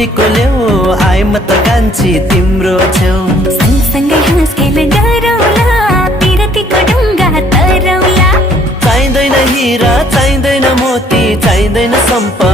बोलीको ल्याऊ आए म त कान्छी तिम्रो छेउ सँगसँगै हाँसखेल गरौँला पिरतीको ढुङ्गा तरौँला चाहिँदैन हीरा चाहिँदैन मोती चाहिँदैन सम्पत्ति